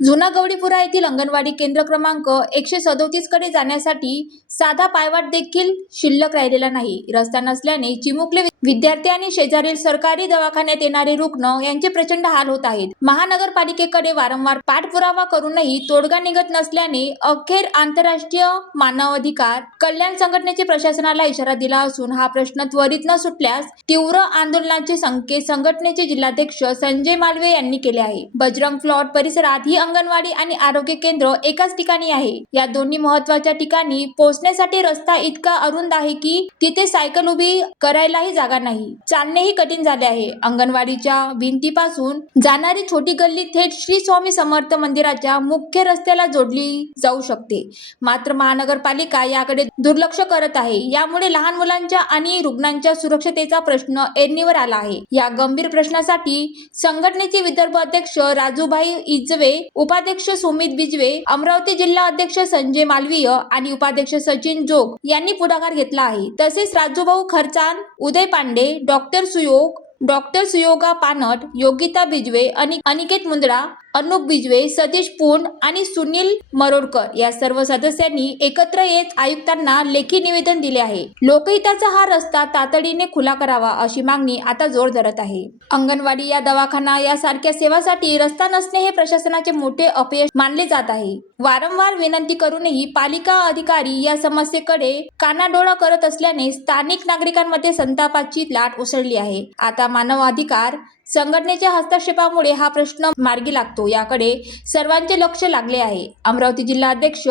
जुना गवडीपुरा येथील अंगणवाडी केंद्र क्रमांक 137 कडे जाण्यासाठी साधा पायवाट देखील शिल्लक राहिलेला नाही। रस्ता नसल्याने चिमुकले विद्यार्थी आणि शेजारील सरकारी दवाखान्यात येणारे रुग्ण यांचे प्रचंड हाल होत आहेत। महानगरपालिकेकडे वारंवार पाठपुरावा करूनही तोडगा निघत नसल्याने अखेर आंतरराष्ट्रीय मानवाधिकार कल्याण संघटनेचे प्रशासनाला इशारा दिला असून हा प्रश्न त्वरित न सुटल्यास तीव्र आंदोलनाचे संकेत संघटनेचे जिल्हाध्यक्ष संजय मालवे यांनी केले आहे। बजरंग प्लॉट परिसरात ही अंगणवाडी आणि आरोग्य केंद्र एकाच ठिकाणी आहे। या दोन्ही महत्त्वाच्या ठिकाणी पोहोचण्यासाठी रस्ता इतका अरुंद आहे की तिथे सायकल उभी करायलाही जागा नाही। चालणेही कठीण झाले आहे। अंगणवाडीच्या भिंतीपासून जाणारी छोटी गल्ली थेट श्री स्वामी समर्थ मंदिराच्या मुख्य रस्त्याला जोडली जाऊ शकते, मात्र महानगरपालिका याकडे दुर्लक्ष करत आहे। यामुळे लहान मुलांच्या आणि रुग्णांच्या सुरक्षतेचा प्रश्न ऐरणीवर आला आहे। या गंभीर प्रश्नासाठी संघटनेचे विदर्भ अध्यक्ष राजूभाई इजवे, उपाध्यक्ष सुमित बिजवे, अमरावती जिल्हा अध्यक्ष संजय मालवीय आणि उपाध्यक्ष सचिन जोग यांनी पुढाकार घेतला आहे। तसेच राजूभाऊ खर्चान, उदय पांडे, डॉक्टर सुयोगा पानट, योगिता बिजवे, अनिकेत मुंदडा, अनुप बिजवे, सतीश पुंड आणि सुनील मरोडकर या सर्व सदस्यांनी एकत्र येत आयुक्तांना लेखी निवेदन दिले आहे। लोकहिताचा हा रस्ता तातडीने खुला करावा अशी मागणी आता जोर धरत आहे। अंगणवाडी या दवाखाना यासारख्या सेवांसाठी रस्ता नसणे हे प्रशासनाचे मोठे अपयश मानले जात आहे। वारंवार विनंती करूनही पालिका अधिकारी या समस्येकडे कानाडोळा करत असल्याने स्थानिक नागरिकांमध्ये संतापाची लाट उसळली आहे। आता मानवाधिकार संघटनेच्या हस्तक्षेपामुळे हा प्रश्न मार्गी लागतो याकडे सर्वांचे लक्ष लागले आहे। अमरावती जिल्हा अध्यक्ष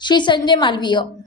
श्री संजय मालवीय।